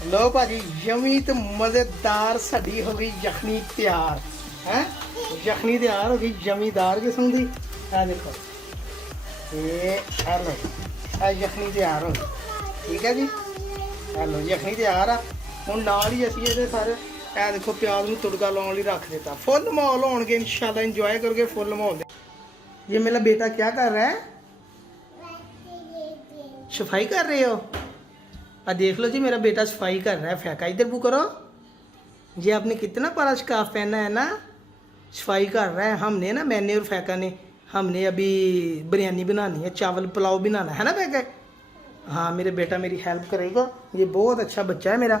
लो भाजी यमी तो मजेदार साड़ी हो गई यखनी तैयार है। यखनी तैयार हो गई यमीदार किस्म की। आ देखो ये लो यखनी तैयार हो गई। ठीक है जी, लो यखनी तैयार आ। हुण नाल ही असीं इहदे सारे ए देखो प्याज नूं तुड़का लाउण लई रख दिता। फुल माहौल होणगे इंशाल्लाह, इंजॉय करोगे फुल माहौल। ये मेरा बेटा क्या कर रहा है? सफाई कर रहे हो? देख लो जी, मेरा बेटा सफाई कर रहा है। फेंका इधर बू करो। ये आपने कितना बड़ा स्कार्फ पहना है ना, सफाई कर रहा है। हमने ना, मैंने और फैका ने, हमने अभी बिरयानी बनानी है, चावल पुलाव बनाना है ना फैका। हाँ, मेरे बेटा मेरी हेल्प करेगा। ये बहुत अच्छा बच्चा है मेरा।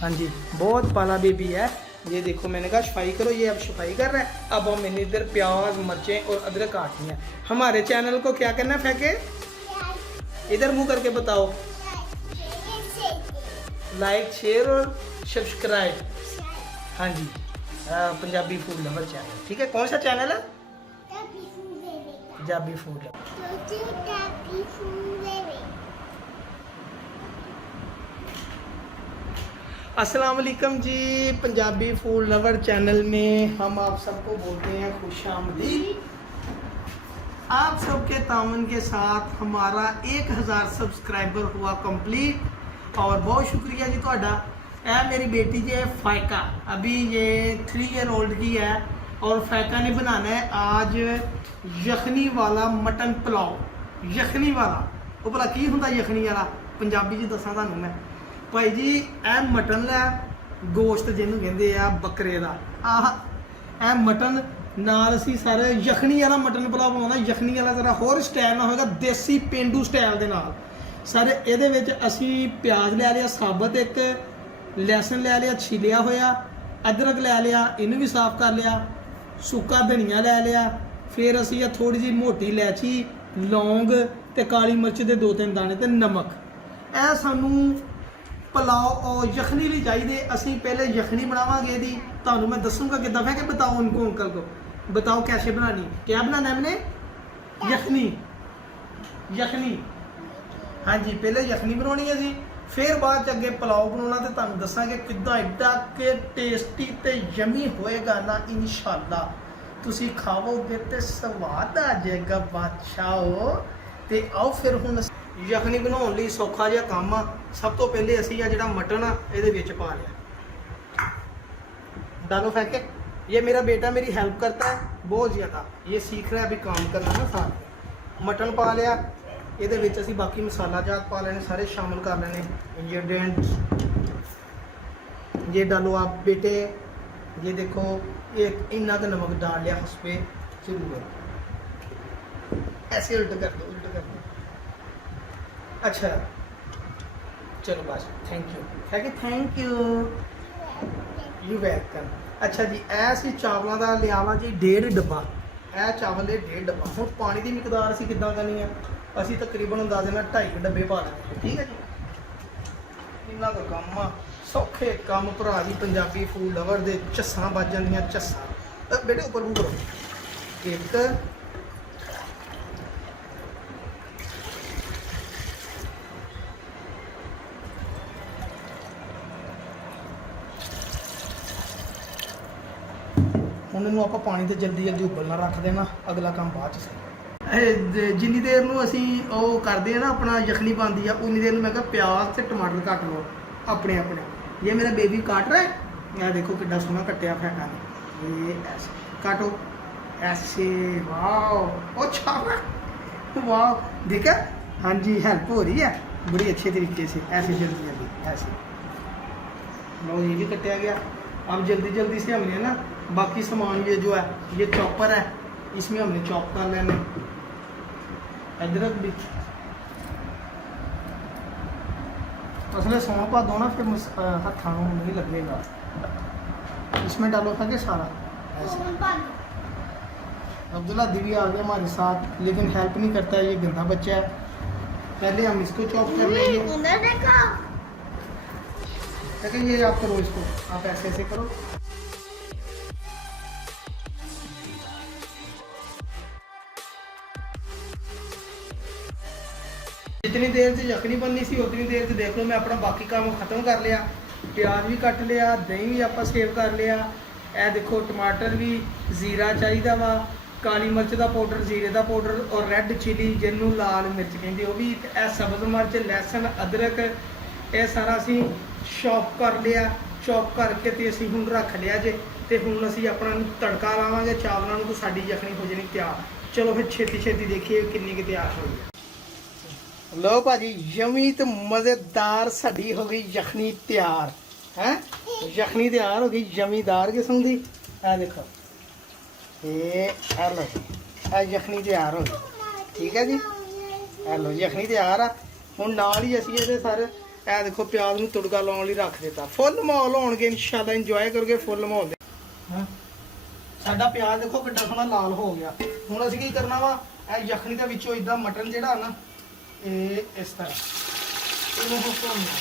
हाँ जी, बहुत पाला बेबी है। ये देखो, मैंने कहा सफाई करो, ये अब सफाई कर रहा है। अब हम मैंने इधर प्याज मिर्चें और अदरक काटनी है। हमारे चैनल को क्या करना है फैके? इधर मुँह करके बताओ। लाइक शेयर और सब्सक्राइब। हाँ जी, पंजाबी फूड लवर चैनल। ठीक है, कौन सा चैनल है? Punjabi food lover. अस्सलाम वालेकुम जी, पंजाबी फूड लवर चैनल में हम आप सबको बोलते हैं खुशामदीद। आप सबके तावन के साथ हमारा 1000 सब्सक्राइबर हुआ कंप्लीट और बहुत शुक्रिया जी ਤੁਹਾਡਾ। ਇਹ मेरी बेटी जी है फ़ायका, अभी ये 3 ईयर ओल्ड की है और फ़ायका ने बनाना है आज यखनी वाला मटन पुलाव। यखनी वाला वो भला की होंदा यखनी वाला पंजाबी जी दसा तुहानूं मैं। भाई जी ਇਹ मटन लै, गोश्त जिन्हों कहते हैं बकरे का। ਇਹ मटन नाल असी सारे यखनी वाला मटन पुलाव बनाना। यखनी वाला जरा होर स्टाइल ना होगा, देसी पेंडू स्टाइल के नाल सारे। ਇਹਦੇ ਵਿੱਚ ਅਸੀਂ ਪਿਆਜ਼ ਲੈ ਲਿਆ ਸਾਬਤ, ਇੱਕ ਲਸਣ ਲੈ ਲਿਆ ਛਿਲਿਆ ਹੋਇਆ, ਅਦਰਕ ਲੈ ਲਿਆ, ਇਹਨੂੰ ਵੀ ਸਾਫ਼ ਕਰ ਲਿਆ, ਸੁੱਕਾ ਧਨੀਆ ਲੈ ਲਿਆ, ਫਿਰ ਅਸੀਂ ਇਹ ਥੋੜੀ ਜਿਹੀ ਮੋਟੀ ਇਲਾਇਚੀ, ਲੌਂਗ ਤੇ ਕਾਲੀ ਮਿਰਚ ਦੇ 2-3 ਦਾਣੇ ਤੇ ਨਮਕ। ਇਹ ਸਾਨੂੰ ਪੁਲਾਓ ਯਖਨੀ ਲਈ ਚਾਹੀਦੇ। ਅਸੀਂ ਪਹਿਲੇ ਯਖਨੀ ਬਣਾਵਾਂਗੇ ਇਹਦੀ, ਤੁਹਾਨੂੰ मैं दसूँगा कितना है कि बताओ उनको अंकल को, बताओ कैसे बनानी, क्या बनाना है हमने? यखनी। यखनी, हाँ जी, पहले यखनी बनानी है जी, फिर बाद अगे पुलाव बनाना। तो तुहानूं दसांगे किद्दां एडा कि टेस्टी ते यमी होएगा ना, इंशाअल्लाह तुसीं खाओगे तो स्वाद आ जाएगा बादशाहो। तो आओ फिर हुण यखनी बनाउण लई सौखा जिहा काम आ। सब तो पहले असीं आ जिहड़ा मटन आ इहदे विच पा लिया। डालो फेंके। ये मेरा बेटा मेरी हेल्प करता है बहुत ज़्यादा, ये सीख रहा है अभी काम करना ना साथ। मटन पा लिया, ये असी बाकी मसाला जात पा लेने, सारे शामिल कर लेने इंग्रेडिएंट्स। ये डालो आप बेटे, ये देखो एक इन्ना का नमक डाल लिया उस पर। जरूर ऐसे उल्ट कर दो, उल्ट कर दो। अच्छा चलो बस, थैंक यू है कि थैंक यू, यू वेलकम। अच्छा जी, ऐसी चावलों का लिया वा जी 1.5 डब्बा। यह चावल है 1.5 डब्बा। हुण पानी की मिकदार असीं किद्दां करनी है? असीं तकरीबन अंदाजे नाल 2.5 डब्बे पा लेंगे। ठीक है जी, इन्ना का काम आ, सौखे काम भरा जी। पंजाबी फूड लवर दे झस्सां बज जांदियां, झस्सां। बेटे ऊपर मूव करो। एक उन्होंने आप पानी तो जल्दी जल्दी उबलना रख देना, अगला काम बाद सही। जिनी देर में असी करते हैं ना अपना यखनी बनती है, उन्नी देर मैं कहा प्याज तो टमाटर काट लो अपने अपने। ये मेरा बेबी काट रहा है, यह देखो कितना सोहना कटिया फैका ने। ये ऐसे काटो, ऐसे। वाह अच्छा, वाह देखा। हाँ जी, हेल्प हो रही है बड़ी अच्छे तरीके से। ऐसे जल्दी जल्दी ऐसे लो, ये भी कटिया गया। अब जल्दी जल्दी से हमने ना बाकी सामान ये जो है, ये चॉपर है, इसमें हमने चॉप कर लेने। अदरक भी असले सौंप पा दो ना, फिर हाथों नहीं लगेगा। इसमें डालो था कि सारा ऐसे। अब्दुल्ला दी भी आ गया हमारे साथ, लेकिन हेल्प नहीं करता है, ये गंदा बच्चा है। पहले हम इसको चॉप कर लेंगे। लेकिन ये आप करो, इसको आप ऐसे ऐसे करो। जितनी देर से यखनी बननी सी उतनी देर से देख लो मैं अपना बाकी काम खत्म कर लिया। प्याज भी कट लिया, दही भी आप सेव कर लिया। ए देखो टमाटर भी, जीरा चाहिए वा, काली मिर्च का पाउडर, जीरे का पाउडर और रैड चिली जिन्हों लाल मिर्च कहते वो भी, ए सब्ज़ मिर्च, लहसुन, अदरक, ये सारा असी चॉप कर लिया। चॉप करके तो असी हूँ रख लिया जे। तो हूँ असी अपना तड़का लावांगे चावलों को, साड़ी यखनी हो जानी तैयार। चलो फिर छेती छेती देखिए कितनी की तैयार हो। लो भाजी यमी तो मज़ेदार साड़ी हो गई यखनी तैयार है। यखनी तैयार हो गई यमीदार किस्म की। आ देखो ये लो यखनी तैयार हो गई, ठीक है जी। लो यखनी तैयार आ। हुण नाल ही असीं इहदे सारे ए देखो प्याज नूं तुड़का लाउण लई रख दिता। फुल माहौल होणगे इंशाअल्लाह, इंजॉय करोगे फुल माहौल दे। हाँ साडा प्याज देखो कितना सोहना लाल हो गया। हुण असीं की करना वा, ए यखनी दे विचों इदां मटन जिहड़ा ना ये इस तरह इहनूं भुनना।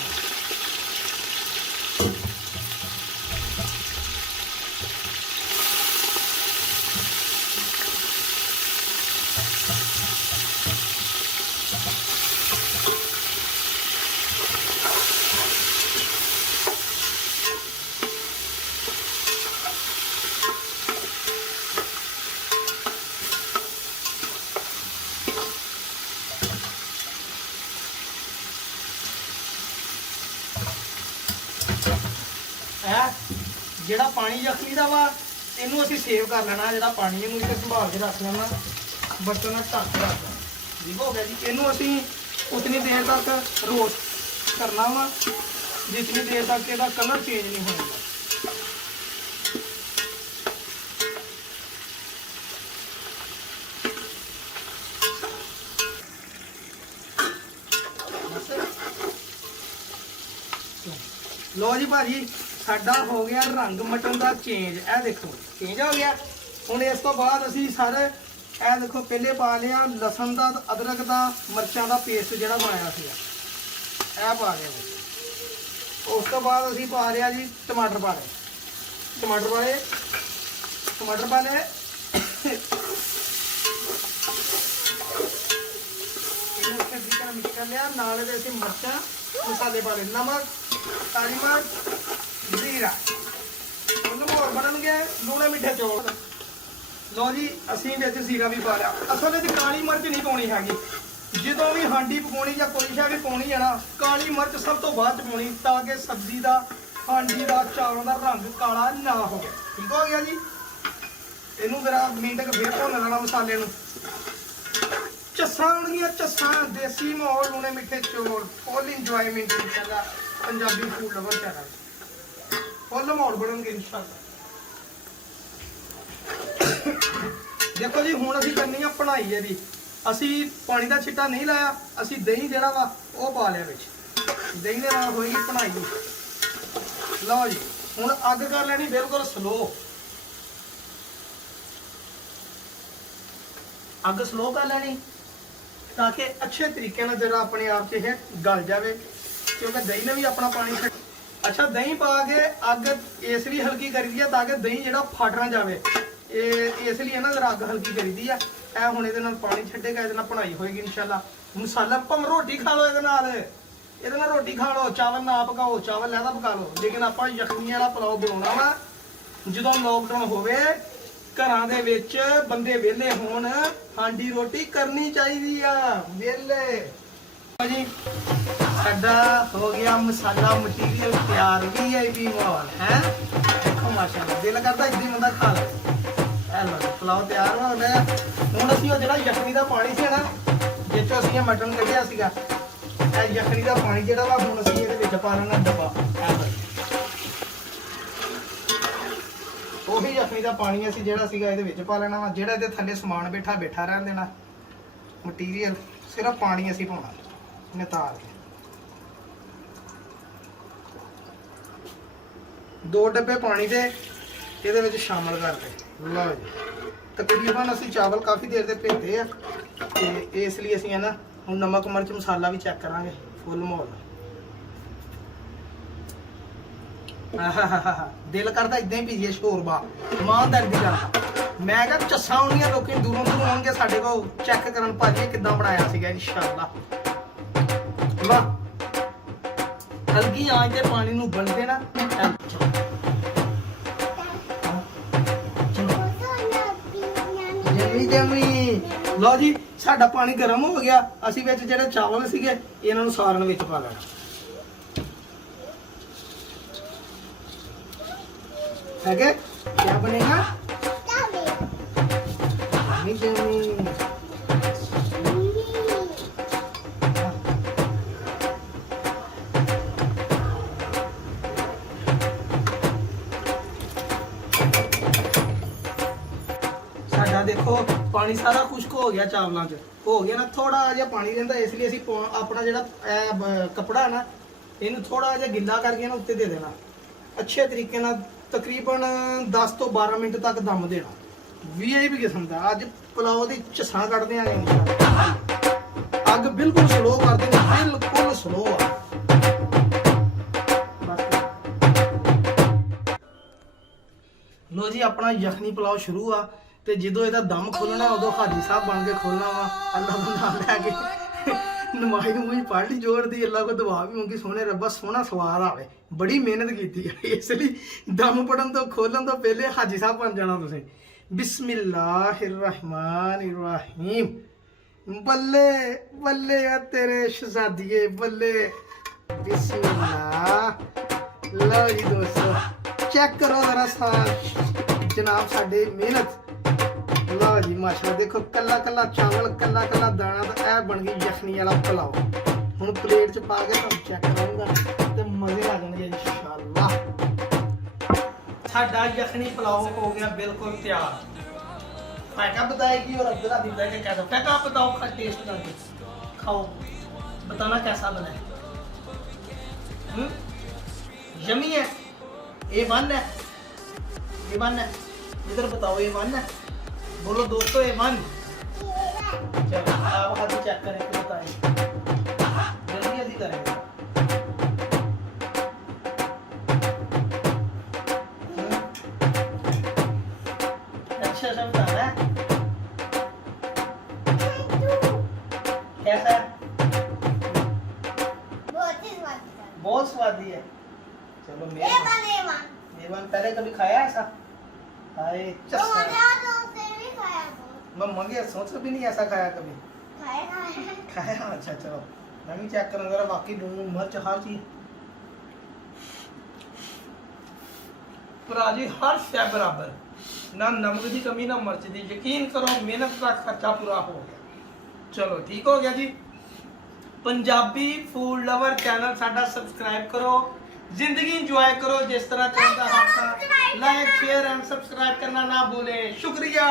ਜਿਹੜਾ ਪਾਣੀ ਯਖਨੀ ਦਾ ਵਾ ਇਹਨੂੰ ਅਸੀਂ ਸੇਵ ਕਰ ਲੈਣਾ। ਜਿਹੜਾ ਪਾਣੀ ਇਹਨੂੰ ਇੱਥੇ ਸੰਭਾਲ ਕੇ ਰੱਖ ਲੈਣਾ, ਬਰਤਨ ਨਾਲ ਢੱਕ ਕੇ ਰੱਖ ਲੈਣਾ। ਠੀਕ ਹੋ ਗਿਆ ਜੀ। ਇਹਨੂੰ ਅਸੀਂ ਉਤਨੀ ਦੇਰ ਤੱਕ ਰੋਸਟ ਕਰਨਾ ਵਾ ਜਿਤਨੀ ਦੇਰ ਤੱਕ ਇਹਦਾ ਕਲਰ ਚੇਂਜ ਨਹੀਂ ਹੋਣਾ। लो जी भाजी साडा हो गया रंग मटन का चेंज। ए देखो चेंज हो गया। हुण इस तो बाद असी सारे ए देखो पहले पा लिया लसन का, अदरक का, मिर्चों का पेस्ट जिहड़ा बनाया सी ए पा लिया। उस तो बाद असी पा लिया जी टमाटर पा ले, टमाटर पा ले, टमाटर पा ले। मिक्स कर लिया। नाल दे असी मिर्चां मसाले पा ले, नमक, काली मिर्च, जीरा, और बन गए लूने मिठे चौल। लो जी असी विच जीरा भी पा लिया। असल में काली मिर्च नहीं पाउणी हैगी। जो भी हांडी पकाउणी या कोई शा भी पाउणी है ना, काली मिर्च सब तो बाद पाउणी ताकि सब्जी का, हांडी का, चावलों का रंग काला ना हो। ठीक हो गया जी। इनू मेरा मिनट फिर भुन लेना मसाले नूं। चस्सां आउणगियां, चस्सां देसी माहौल, लूने मिठे चौल, फुल इंजॉयमेंट इंशाअल्लाह Punjabi food lover channel full माहौल बनणगे इंशाअल्लाह। देखो जी हुण असीं करनी आ पढ़ाई इहदी। असीं पानी का छिट्टा नहीं लाया, असीं दही जिहड़ा वा वो पा लिया विच। दही दे नाल होएगी पढ़ाई। लो जी हुण अग कर लैनी बिल्कुल स्लो। अग स्लो कर लैनी ताकि अच्छे तरीके नाल जरा अपने आप च यह गल जाए, क्योंकि दही ने भी अपना पानी छड्ड। अच्छा दही पा के अग इसलिए हल्की करी दी है ताकि दही जिहड़ा फट ना जाए, इसलिए ना जरा अग हल्की करी दी है। ए हुण इहदे नाल पानी छड्डेगा, इहदे नाल बनाई होएगी इंशाअल्लाह। मसाला भावें रोटी खा लो, इहदे नाल रोटी खा लो, चावल ना पकाओ, चावल लैदा पका लो। लेकिन आपां यखनी वाला पुलाव बनाउणा वा जदों लॉकडाउन होवे, घरां दे विच बंदे वेले होण, हांडी रोटी करनी चाहिदी आ वेले। जी साडा हो गया मसाला मटीरियल तैयार, वीआईपी माहौल है। देखो माशाअल्लाह दिल करदा इदां बंदा खा ले। लो पुलाव तैयार हो गया। हुण असीं ओह जिहड़ा यखनी दा पानी सी ना जिस चों असीं मटन कढिया सीगा, ਇਹ यखनी ਦਾ पानी ਜਿਹੜਾ ਵਾ ਹੁਣ ਅਸੀਂ ਇਹਦੇ ਵਿੱਚ ਪਾ ਲੈਣਾ ਡੱਬਾ। ਉਹੀ यखनी ਦਾ ਪਾਣੀ ਅਸੀਂ ਜਿਹੜਾ ਸੀਗਾ ਇਹਦੇ ਵਿੱਚ ਪਾ ਲੈਣਾ ਵਾ। ਜਿਹੜਾ ਇਹਦੇ ਥੱਲੇ ਸਮਾਨ ਬੈਠਾ ਰਹਿਣ ਦੇਣਾ, ਮਟੀਰੀਅਲ ਸਿਰਫ ਪਾਣੀ ਅਸੀਂ ਪਾਉਣਾ ਨਿਤਾਰ ਕੇ। 2 ਡੱਬੇ ਪਾਣੀ ਦੇ ਇਹਦੇ ਵਿੱਚ ਸ਼ਾਮਲ ਕਰਦੇ। ਲਓ ਜੀ ਤਕਰੀਬਨ ਅਸੀਂ ਚਾਵਲ ਕਾਫੀ ਦੇਰ ਦੇ ਭੇਜੇ ਆ ਤੇ ਇਸ ਲਈ ਅਸੀਂ ਨਾ ਹੁਣ ਨਮਕ ਮਿਰਚ ਮਸਾਲਾ ਵੀ ਚੈੱਕ ਕਰਾਂਗੇ ਫੁੱਲ ਮਾਹੌਲ। ਦਿਲ ਕਰਦਾ ਇਦਾਂ ਹੀ ਪੀਜੀਏ ਸ਼ੋਰਬਾ, ਇਮਾਨਦਾਰੀ ਦੀ ਗੱਲ। ਮੈਂ ਕਿਹਾ ਚੱਸਾਂ ਆਉਣੀਆਂ, ਲੋਕੀ ਦੂਰੋਂ ਦੂਰੋਂ ਆਉਣਗੇ ਸਾਡੇ ਕੋਲ ਚੈੱਕ ਕਰਨ ਭਾਜੀ ਕਿੱਦਾਂ ਬਣਾਇਆ ਸੀਗਾ। ਇੰਸ਼ਾਅੱਲਾ हल्की आंच ते पानी नू उबल देना। जमी जमी लो जी साडा पानी गर्म हो गया। असी विच जेहड़े चावल सीगे इन्हां नू सारन विच पा लेना। है के क्या बनेगा? जमी जमी साडा देखो पानी सारा खुश्क हो गया चावलों च हो गया ना। थोड़ा जिहा पानी रहिंदा इसलिए असीं अपना जिहड़ा कपड़ा है ना इहनूं थोड़ा जिहा गिल्ला करके ना उत्ते दे देना। अच्छे तरीके नाल तकरीबन 10 तो 12 मिनट तक दम देना। वीआईपी किस्म का अज पुलाव दी झस्सां कढ देंगे इंशाअल्लाह। अग बिल्कुल स्लो कर देनी, बिल्कुल स्लो आ। लो जी अपना यखनी पुलाव शुरू आ ते जो ਇਹਦਾ दम खोलना उदों हाजी साहब बन के खोलना वा। अल्लाह का नाम लैके नमाज़ नमूज पढ़ ली जोर दी, अल्लाह को दुआ भी मंगी सोने रब्बा सोहना स्वाद आवे। बड़ी मेहनत की है इसलिए दम पढ़न तो खोलन तो पहले हाजी साहब बन जाना तुसें। बिस्मिल्लाहिर्रहमानिर्रहीम। बल्ले बल्ले तेरे शहजादिए बल्ले। बिस्मिल्लाह। लो जी दोस्तों चेक करो जरा सा जनाब साडे मेहनत। लो जी माशाल्लाह देखो कला कला चावल कला कला दाना तो यह बन गई यखनी वाला पुलाव। हुण प्लेट च पा के तुहानूं चेक कराऊंगा ते मजे आ जाणगे इंशाअल्लाह। साडा यखनी पुलाव हो गया बिल्कुल तैयार। फायका बताएगी और अब्दुल्ला दी बताएगा कैसा। फायका आप बताओ का टेस्ट करके खाओ बताना कैसा बना है। यमी है A1 है A1 है इधर बताओ A1 है बोलो दोस्तों A1। चलो आप हाथ चेक करें तो बताएं जल्दी जल्दी करेंगे। अच्छा सब बताना है कैसा है? बहुत स्वादी है। चलो मेवन पहले कभी खाया ऐसा? हाय मैं मंगे सोच भी नहीं ऐसा खाया कभी। खाया अच्छा चलो मैं भी चेक करूँ जरा बाकी लून मिर्च हर चीज जी हर शय बराबर ना नमक की कमी ना मिर्च की। यकीन करो मेहनत का खर्चा पूरा हो गया। चलो ठीक हो गया जी। पंजाबी फूड लवर चैनल साडा सब्सक्राइब करो, जिंदगी इंजॉय करो जिस तरह चलता है। लाइक शेयर एंड सब्सक्राइब करना ना भूले। शुक्रिया।